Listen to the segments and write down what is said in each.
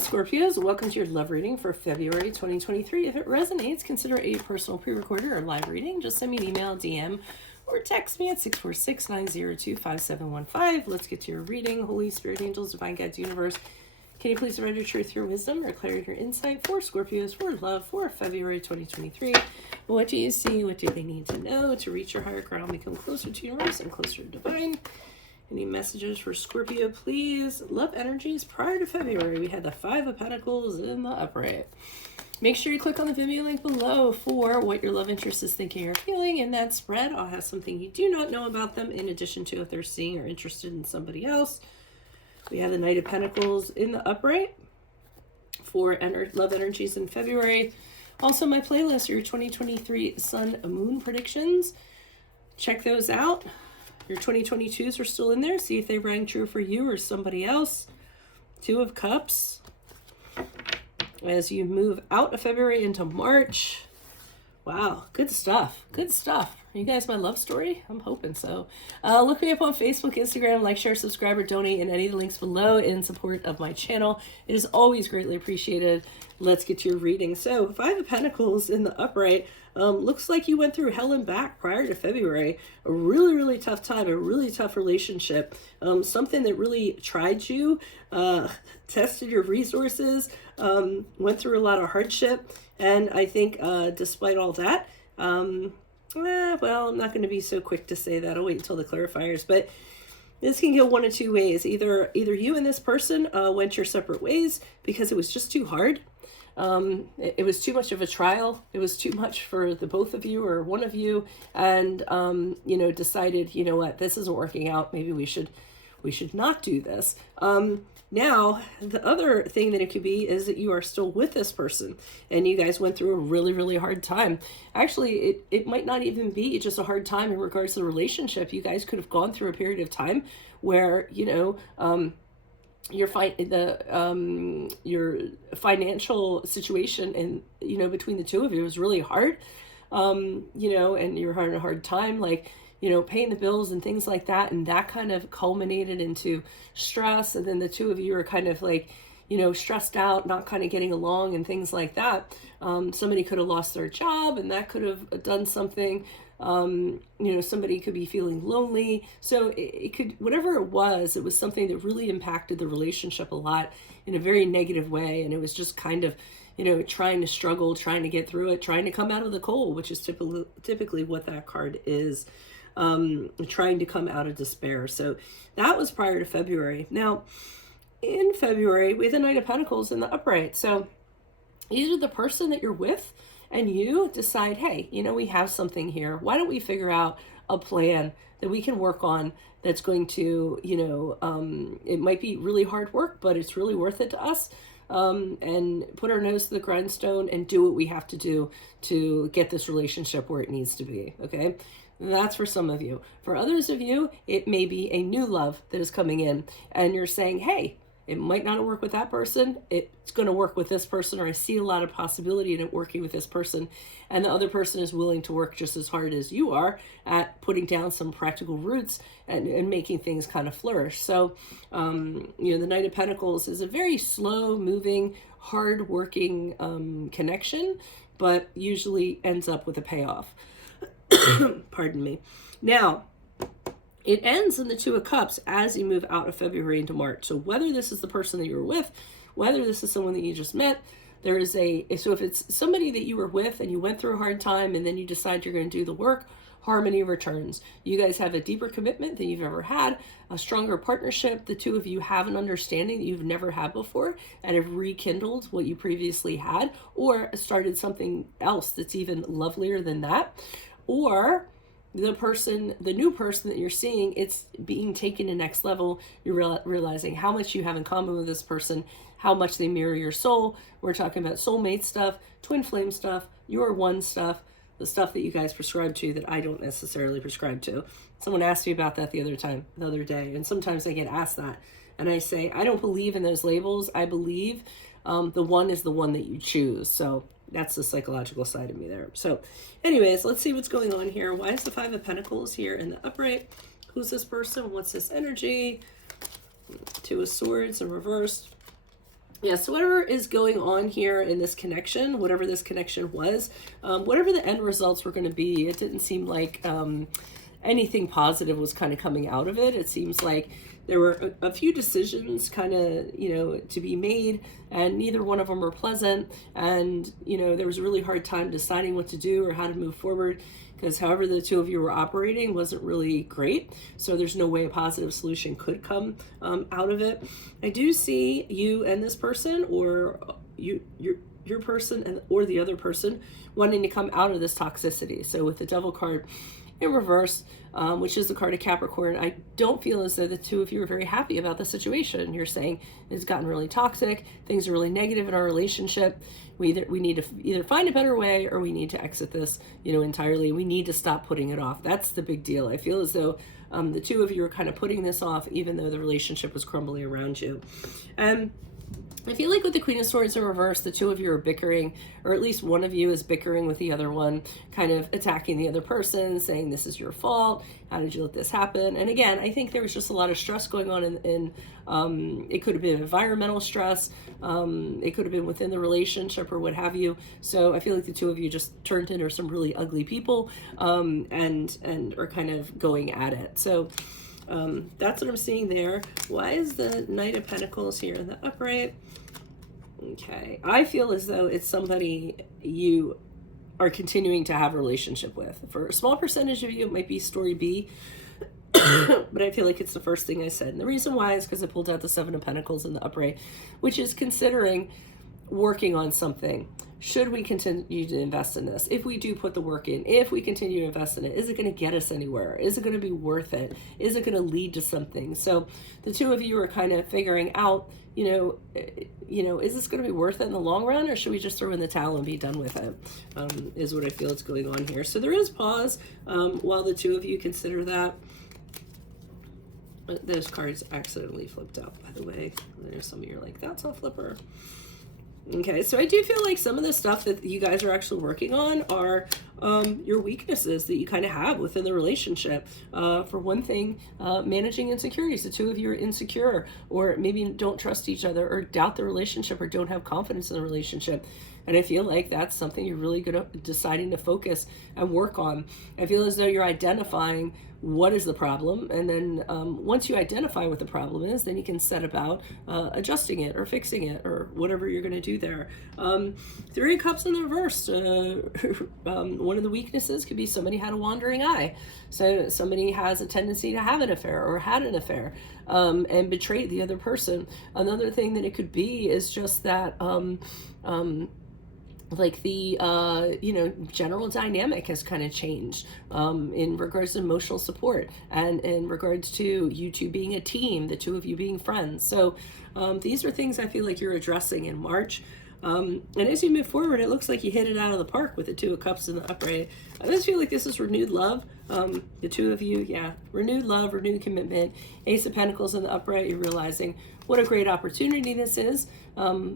Scorpios, welcome to your love reading for February 2023. If it resonates, consider a personal pre-recorded or live reading. Just send me an email, DM, or text me at 646-902-5715. Let's get to your reading. Holy Spirit, angels, divine guides, universe, can you please provide your truth, your wisdom, or clarity, your insight for Scorpios, for love, for February 2023? What do you see? What do they need to know to reach your higher ground, become closer to universe and closer to divine? Any messages for Scorpio, please? Love energies prior to February. We had the Five of Pentacles in the upright. Make sure you click on the Venmo link below for what your love interest is thinking or feeling. In that spread, I'll have something you do not know about them in addition to if they're seeing or interested in somebody else. We have the Knight of Pentacles in the upright for love energies in February. Also, my playlist, your 2023 Sun Moon predictions. Check those out. Your 2022s are still in there. See if they rang true for you or somebody else. Two of Cups. As you move out of February into March. Wow, good stuff. Good stuff. Are you guys my love story? I'm hoping so. Look me up on Facebook, Instagram, like, share, subscribe, or donate in any of the links below in support of my channel. It is always greatly appreciated. Let's get to your reading. So, Five of Pentacles in the upright. Looks like you went through hell and back prior to February. A really, really tough time, a really tough relationship. Something that really tried you, tested your resources, went through a lot of hardship. And I think despite all that, well, I'm not going to be so quick to say that. I'll wait until the clarifiers. But this can go one of two ways. Either you and this person went your separate ways because it was just too hard. It was too much of a trial. It was too much for the both of you or one of you, and decided, you know what, this isn't working out. Maybe we should not do this. Now, the other thing that it could be is that you are still with this person and you guys went through a really, really hard time. Actually, it might not even be just a hard time in regards to the relationship. You guys could have gone through a period of time where, your financial situation and, between the two of you was really hard, and you're having a hard time, paying the bills and things like that. And that kind of culminated into stress. And then the two of you are kind of stressed out, not kind of getting along and things like that. Somebody could have lost their job and that could have done something. Somebody could be feeling lonely. So it could, whatever it was something that really impacted the relationship a lot in a very negative way. And it was just kind of, trying to struggle, trying to get through it, trying to come out of the cold, which is typically what that card is. Trying to come out of despair. So that was prior to February. Now, in February, we have the Knight of Pentacles in the upright. So either the person that you're with and you decide, hey, we have something here. Why don't we figure out a plan that we can work on that's going to, it might be really hard work, but it's really worth it to us. And put our nose to the grindstone and do what we have to do to get this relationship where it needs to be. Okay. That's for some of you. For others of you, it may be a new love that is coming in and you're saying, hey, it might not work with that person. It's going to work with this person, or I see a lot of possibility in it working with this person. And the other person is willing to work just as hard as you are at putting down some practical roots and making things kind of flourish. So, the Knight of Pentacles is a very slow moving, hard working connection, but usually ends up with a payoff. Pardon me. Now, it ends in the Two of Cups as you move out of February into March. So whether this is the person that you were with, whether this is someone that you just met, so if it's somebody that you were with and you went through a hard time and then you decide you're going to do the work, harmony returns. You guys have a deeper commitment than you've ever had, a stronger partnership. The two of you have an understanding that you've never had before and have rekindled what you previously had, or started something else that's even lovelier than that. Or the new person that you're seeing, it's being taken to next level. You're realizing how much you have in common with this person, how much they mirror your soul. We're talking about soulmate stuff, twin flame stuff, your one stuff, the stuff that you guys prescribe to that I don't necessarily prescribe to. Someone asked me about that the other day, and sometimes I get asked that. And I say, I don't believe in those labels. I believe the one is the one that you choose. So that's the psychological side of me there. So anyways, let's see what's going on here. Why is the Five of Pentacles here in the upright? Who's this person? What's this energy? Two of Swords in reversed. Yeah, so whatever is going on here in this connection, whatever this connection was, whatever the end results were going to be, it didn't seem like anything positive was kind of coming out of it. It seems like there were a few decisions kind of, to be made, and neither one of them were pleasant. And, there was a really hard time deciding what to do or how to move forward, because however the two of you were operating wasn't really great. So there's no way a positive solution could come out of it. I do see you and this person, or your person or the other person, wanting to come out of this toxicity. So with the Devil card in reverse, which is the card of Capricorn, I don't feel as though the two of you are very happy about the situation. You're saying it's gotten really toxic, things are really negative in our relationship. We need to either find a better way, or we need to exit this, entirely. We need to stop putting it off. That's the big deal. I feel as though the two of you are kind of putting this off, even though the relationship was crumbling around you. I feel like with the Queen of Swords in reverse, the two of you are bickering, or at least one of you is bickering with the other one, kind of attacking the other person, saying this is your fault, how did you let this happen? And again, I think there was just a lot of stress going on in it could have been environmental stress, it could have been within the relationship or what have you. So I feel like the two of you just turned into some really ugly people, and are kind of going at it. So that's what I'm seeing there. Why is the Knight of Pentacles here in the upright? Okay, I feel as though it's somebody you are continuing to have a relationship with. For a small percentage of you, it might be story B, but I feel like it's the first thing I said. And the reason why is because I pulled out the Seven of Pentacles in the upright, which is considering working on something. Should we continue to invest in this? If we do put the work in, if we continue to invest in it, is it going to get us anywhere? Is it going to be worth it? Is it going to lead to something? So the two of you are kind of figuring out, is this going to be worth it in the long run, or should we just throw in the towel and be done with it? Is what I feel is going on here. So there is pause while the two of you consider that. Those cards accidentally flipped out, by the way. There's some of you are like, that's a flipper. Okay, so I do feel like some of the stuff that you guys are actually working on are your weaknesses that you kind of have within the relationship. For one thing, managing insecurities. The two of you are insecure, or maybe don't trust each other, or doubt the relationship, or don't have confidence in the relationship. And I feel like that's something you're really good at deciding to focus and work on. I feel as though you're identifying what is the problem, and then once you identify what the problem is, then you can set about adjusting it or fixing it or whatever you're going to do there. Three of Cups in the reverse. One of the weaknesses could be somebody had a wandering eye. So somebody has a tendency to have an affair or had an affair and betrayed the other person. Another thing that it could be is just that like the general dynamic has kind of changed in regards to emotional support, and in regards to you two being a team, the two of you being friends. So these are things I feel like you're addressing in March. And as you move forward, it looks like you hit it out of the park with the Two of Cups in the upright. I just feel like this is renewed love. The two of you, renewed love, renewed commitment. Ace of Pentacles in the upright, you're realizing what a great opportunity this is,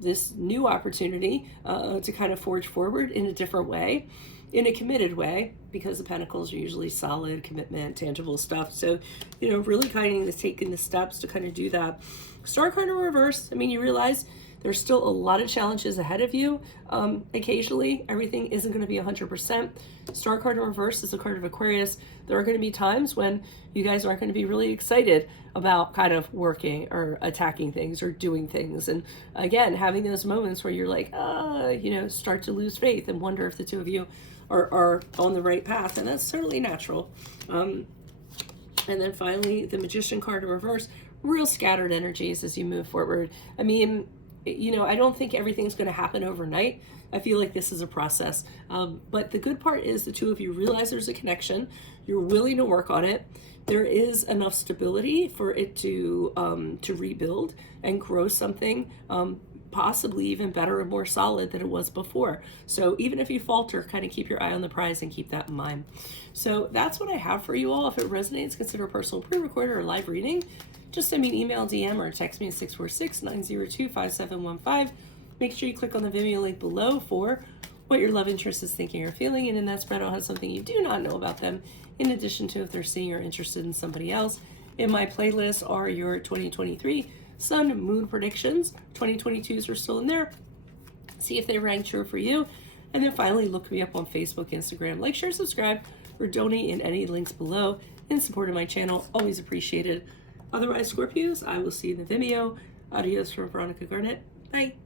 this new opportunity to kind of forge forward in a different way, in a committed way, because the Pentacles are usually solid, commitment, tangible stuff. So, really kind of taking the steps to kind of do that. Star card in reverse, you realize there's still a lot of challenges ahead of you. Occasionally, everything isn't going to be 100%. Star card in reverse is the card of Aquarius. There are going to be times when you guys aren't going to be really excited about kind of working or attacking things or doing things. And again, having those moments where you're like, start to lose faith and wonder if the two of you are on the right path. And that's certainly natural. And then finally, the Magician card in reverse, real scattered energies as you move forward. I don't think everything's going to happen overnight. I feel like this is a process. But the good part is the two of you realize there's a connection. You're willing to work on it. There is enough stability for it to rebuild and grow something possibly even better and more solid than it was before. So even if you falter, kind of keep your eye on the prize and keep that in mind. So that's what I have for you all. If it resonates, consider a personal pre-recorded or live reading. Just send me an email, DM, or text me at 646-902-5715. Make sure you click on the Vimeo link below for what your love interest is thinking or feeling. And in that spread, I'll have something you do not know about them, in addition to if they're seeing or interested in somebody else. In my playlist are your 2023 sun, moon predictions. 2022s are still in there. See if they rang true for you. And then finally, look me up on Facebook, Instagram. Like, share, subscribe, or donate in any links below in support of my channel. Always appreciated. Otherwise, Scorpios, I will see you in the Vimeo. Adios from Veronica Garnet. Bye.